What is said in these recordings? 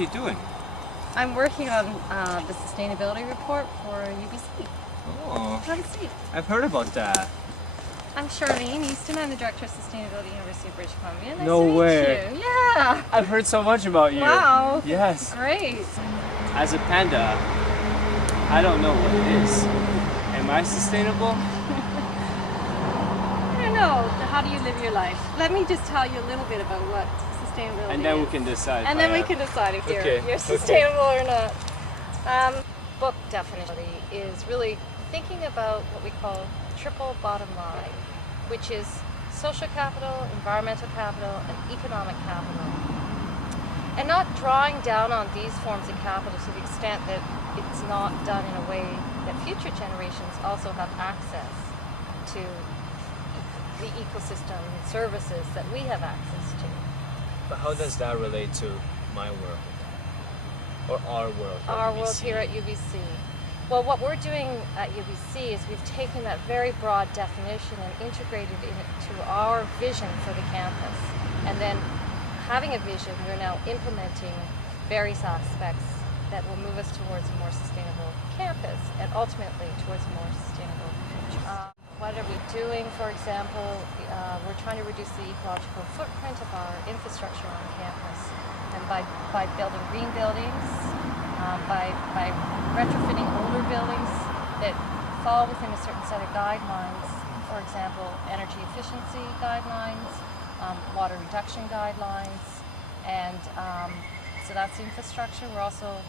you doing? I'm working on the sustainability report for UBC. Oh, Have a seat. I've heard about that. I'm Charlene Easton. I'm the Director of Sustainability at University of British Columbia. Nice No to meet way. you. Yeah. I've heard so much about you. Wow. Yes. Great. As a panda, I don't know what it is. Am I sustainable? I don't know. How do you live your life? Let me just tell you a little bit about what sustainability And then is. we can decide. And then we can decide if Okay. you're sustainable or not. Book definition is really thinking about what we call triple bottom line, which is social capital, environmental capital, and economic capital. And not drawing down on these forms of capital to the extent that it's not done in a way that future generations also have access to the ecosystem and services that we have access to. But how does that relate to my world? Or our world? Our world here at UBC. Well, what we're doing at UBC is we've taken that very broad definition and integrated it into our vision for the campus. And then, having a vision, we're now implementing various aspects that will move us towards a more sustainable campus and ultimately towards a more sustainable future. What are we doing? For example, we're trying to reduce the ecological footprint of our infrastructure on campus. And by building green buildings, by retrofitting older buildings that fall within a certain set of guidelines, for example, energy efficiency guidelines, water reduction guidelines, and so that's the infrastructure. We're also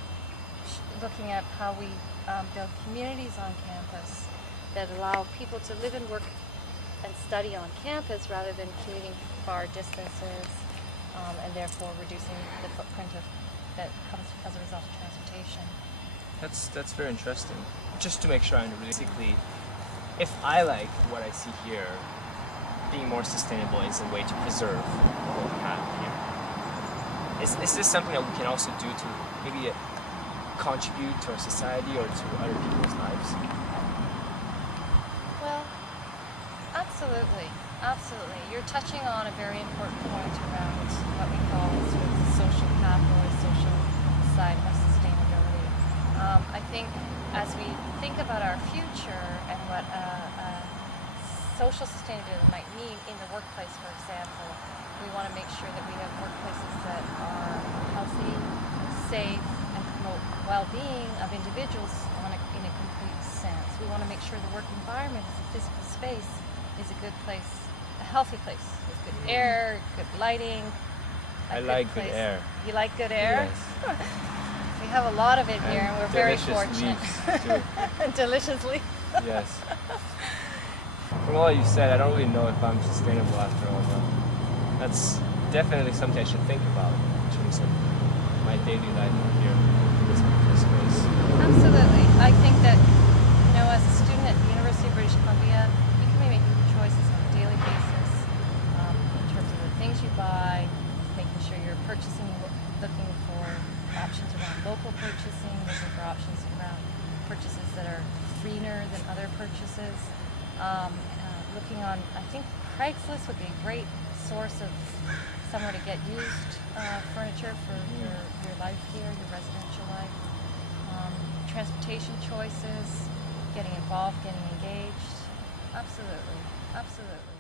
looking at how we build communities on campus that allow people to live and work and study on campus rather than commuting far distances, and therefore reducing the footprint that comes as a result of transportation. That's very interesting. Just to make sure I understand, basically, if I like what I see here, being more sustainable is a way to preserve what we have here. Is this something that we can also do to maybe contribute to our society or to other people's lives? Well, absolutely. Absolutely. You're touching on a very important point around what we call sort of the social capital or social side of sustainability. I think as we think about our future and what social sustainability might mean in the workplace, for example, we want to make sure that we have workplaces that are healthy, safe, and promote well-being of individuals in a complete sense. We want to make sure the work environment as a physical space is a good place, a healthy place with good air, good lighting. I like good air. You like good air? Yes. We have a lot of it here, and we're very fortunate. Delicious leaves. Yes. From all you said, I don't really know if I'm sustainable after all, but that's definitely something I should think about in terms of my daily life here in this beautiful space. Absolutely. I think that, as a student at the University of British Columbia, you can be making choices on a daily basis in terms of the things you buy, making sure you're purchasing, looking for options around local purchasing, looking for options around purchases that are greener than other purchases. Looking on, I think Craigslist would be a great source of somewhere to get used furniture for your life here, your residential life. Transportation choices, getting involved, getting engaged. Absolutely, absolutely.